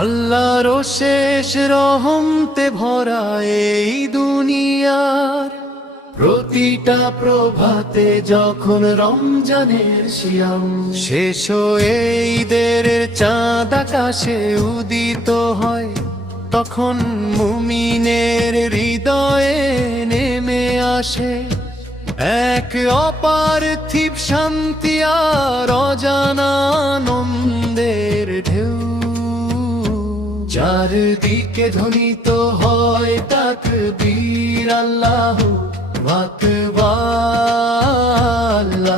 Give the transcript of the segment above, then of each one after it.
আল্লাহর শেষ রহমতে ভরা এই দুনিয়ার প্রতিটা প্রভাতে যখন রমজানের সিয়াম শেষ হয়ে ঈদের চাঁদ আকাশে উদিত হয়, তখন মুমিনের হৃদয়ে নেমে আসে এক অপার্থিব শান্তি আর অজানা আনন্দের ঢেউ। চারদিকে ধ্বনিত হয় তাকবীর, আল্লাহু আকবার,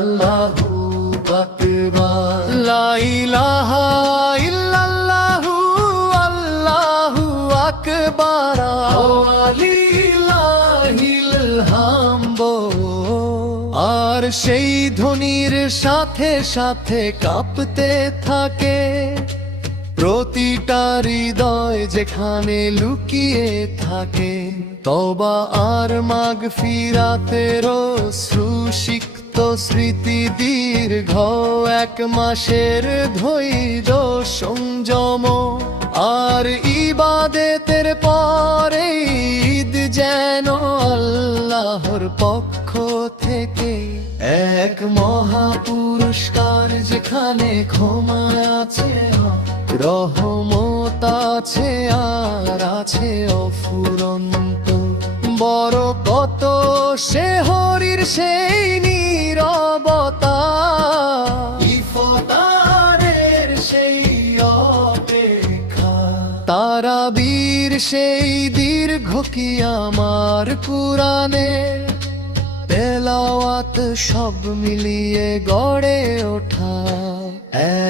আল্লাহু আকবার, লা ইলাহা ইল্লাল্লাহু, আল্লাহু আকবার, ওয়ালিল্লাহিল হামদ। আর সেই ধ্বনির সাথে সাথে কাঁপতে থাকে প্রতিটা হৃদয় যেখানে লুকিয়ে থাকে তওবা আর মাগফিরাতেরও সুশিক্ত স্মৃতি। দীর্ঘ এক মাসের ধৈর্য সংযম আর ইবাদতের পরে ঈদ যেন আল্লাহর পক্ষ থেকে এক মহা পুরস্কার, যেখানে ক্ষমা আছে, রহমত আছে আর আছে অফুরন্ত বড় কত সে হরির সেই নীরবতা, ইফতারের সেই অপেক্ষা, তারাবীর সেই দীর্ঘ কিয়ামার কুরআনে তেলাওয়াত সব মিলিয়ে গড়ে ওঠা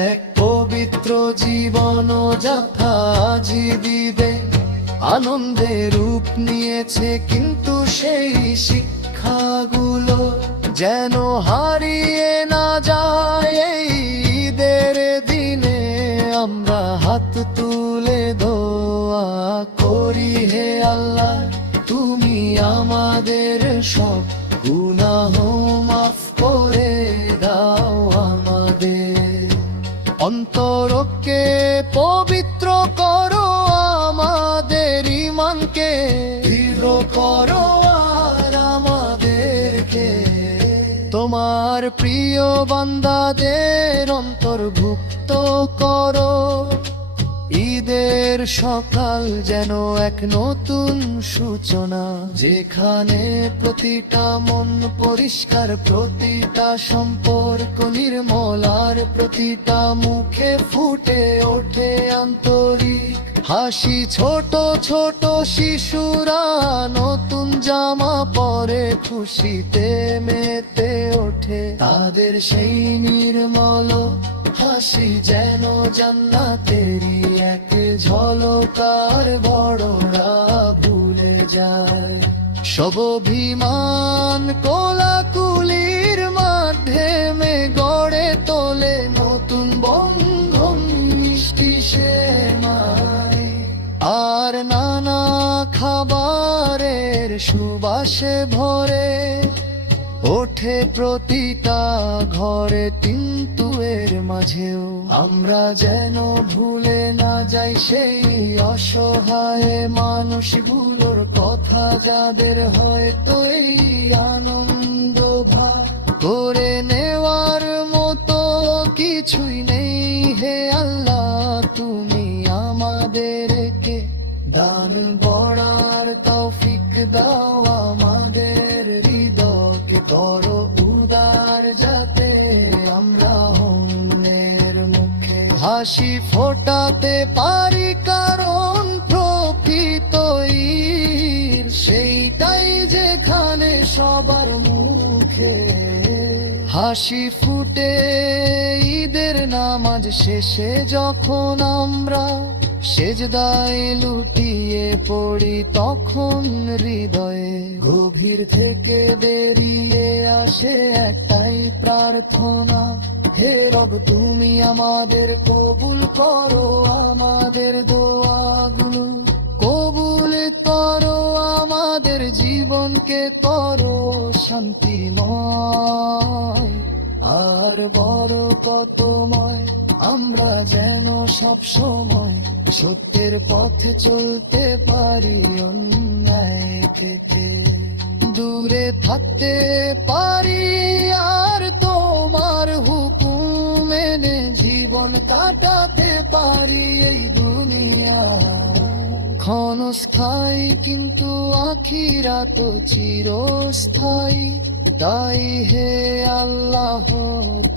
এক পবিত্র জীবন যাথা। জীবিবে আনন্দে রূপ নিয়েছে, কিন্তু সেই শিক্ষাগুলো যেন হারিয়ে না যায়। এই ঈদের দিনে আমরা হাত তুলে দোয়া করি, হে আল্লাহ তুমি আমাদের সব গুনাহ মাফ করে দাও, আমাদের অন্তরকে পবিত্র করো, আমাদের ঈমানকে দৃঢ় করো আর আমাদেরকে তোমার প্রিয় বান্দাদের অন্তর্ভুক্ত করো। ঈদের সকাল যেন এক নতুন সূচনা, যেখানে প্রতিটা মন পরিষ্কার, প্রতিটা সম্পর্ক নির্মল আর প্রতিটা মুখে ফুটে ওঠে আন্তরিক হাসি। ছোট ছোট শিশুরা নতুন জামা পরে খুশিতে মেতে ওঠে, তাদের সেই নির্মল হাসি যেন জান্নাতেরই এক ঝলকার বড়রা ভুলে যায়। সব অভিমান কোলাকুলির মাধ্যমে গড়ে তোলে নতুন বন্ধন, মিষ্টি সেমাই আর নানা খাবারের সুবাসে ভরে ওঠে প্রতিটা ঘরে। কিন্তু এর মাঝেও আমরা যেন ভুলে না যাই সেই অসহায় মানুষগুলোর কথা, যাদের হয়তো এই আনন্দ ভাগ করে নেওয়ার মতো কিছুই নেই। হে আল্লাহ তুমি আমাদেরকে দান বড়ার তৌফিক দাও, আমাদের হৃদয়কে করো উদার, যাতে আমরা অন্যের মুখে হাসি ফোটাতে পারি, কারণ প্রকৃত ঈদ সেইটাই যেখানে সবার মুখে হাসি ফুটে। ঈদের নামাজ শেষে যখন আমরা সেজদায় লুটিয়ে পড়ি, তখন হৃদয়ে গভীর থেকে বেরিয়ে আসে একটাই প্রার্থনা, হে রব তুমি আমাদের কবুল করো আমাদের দোয়াগুলো, কবুল করো আমাদের জীবনকে, করো শান্তিময় আর বড় কতময়। আমরা যেন সব সময় সত্যের পথে চলতে পারি, অন্যায় থেকে দূরে থাকতে পারি, আর তোমার হুকুম মেনে জীবন কাটাতে পারি। এই দুনিয়া ক্ষণস্থায়ী, কিন্তু আখিরাত চিরস্থায়ী। তাই হে আল্লাহ,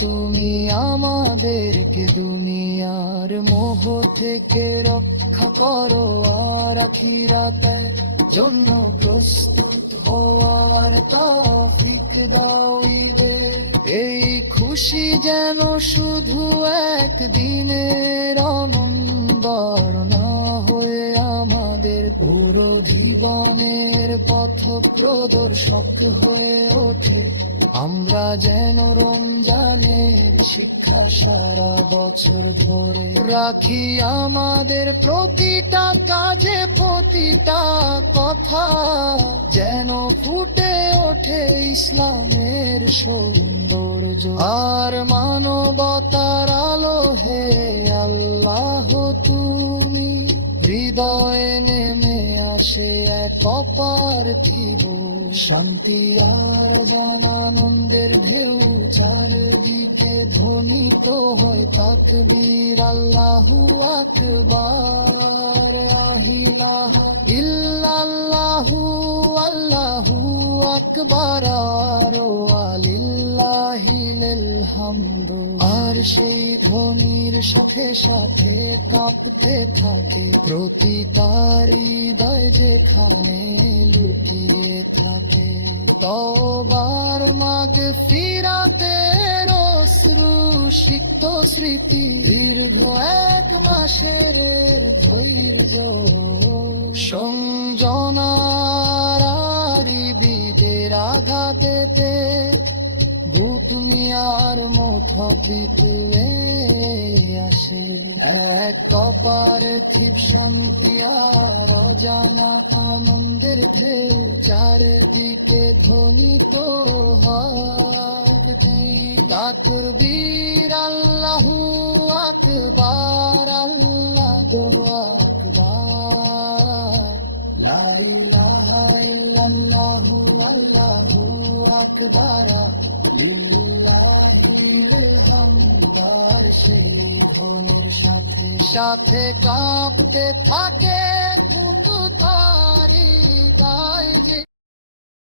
তুমি আমাদেরকে দুনিয়ার মোহ থেকে রক্ষা করো, আর আখিরাতের জন্য প্রস্তুত হওয়ার তৌফিক দাও ঈদের। এই খুশি যেন শুধু একদিনের আনন্দ না হয়ে আমাদের পুরো জীবনের পথ প্রদর্শক হয়ে ওঠে। আমরা যেন রমজানের শিক্ষা সারা বছর ধরে রাখি, আমাদের প্রতিটা কাজে প্রতিটা কথা যেন ফুটে ওঠে ইসলামের সৌন্দর্য আর মানবতার আলো। হে আল্লাহ, তুমি হৃদয়ে নেমে আসে এক অপার্থিব শান্তি আর জানানন্দের ঢেউ, চারদিকে ধ্বনিত হয় তাকবীর আল্লাহু আকবার। আহিলাহা ইল্লাল্লাহু আল্লাহু আকবার, আর আলিল্লাহিল হামদু। আর সেই ধ্বনির সাথে সাথে কাঁপতে থাকে প্রতিটা হৃদয়, যেখানে লুকিয়ে থাকে তওবার মাগফিরাতের অশ্রু সিক্ত স্মৃতি। দীর্ঘ এক মাসের ধৈর্য সংযমার বিদের আঘাতেতে দুনিয়ার মধ্যে আসে এক অপার্থিব শান্তি আর অজানা আনন্দের ঢেউ, চারদিকে ধ্বনিত হয় তাকবীর আল্লাহু আকবার, আল্লাহু আকবার। লা ইলাহা ইল্লাল্লাহু আল্লাহু আকবার, লিল্লাহিল হামদার। সেই ধ্বনির সাথে সাথে কাঁপতে থাকে ফুটু তারি গায়ে।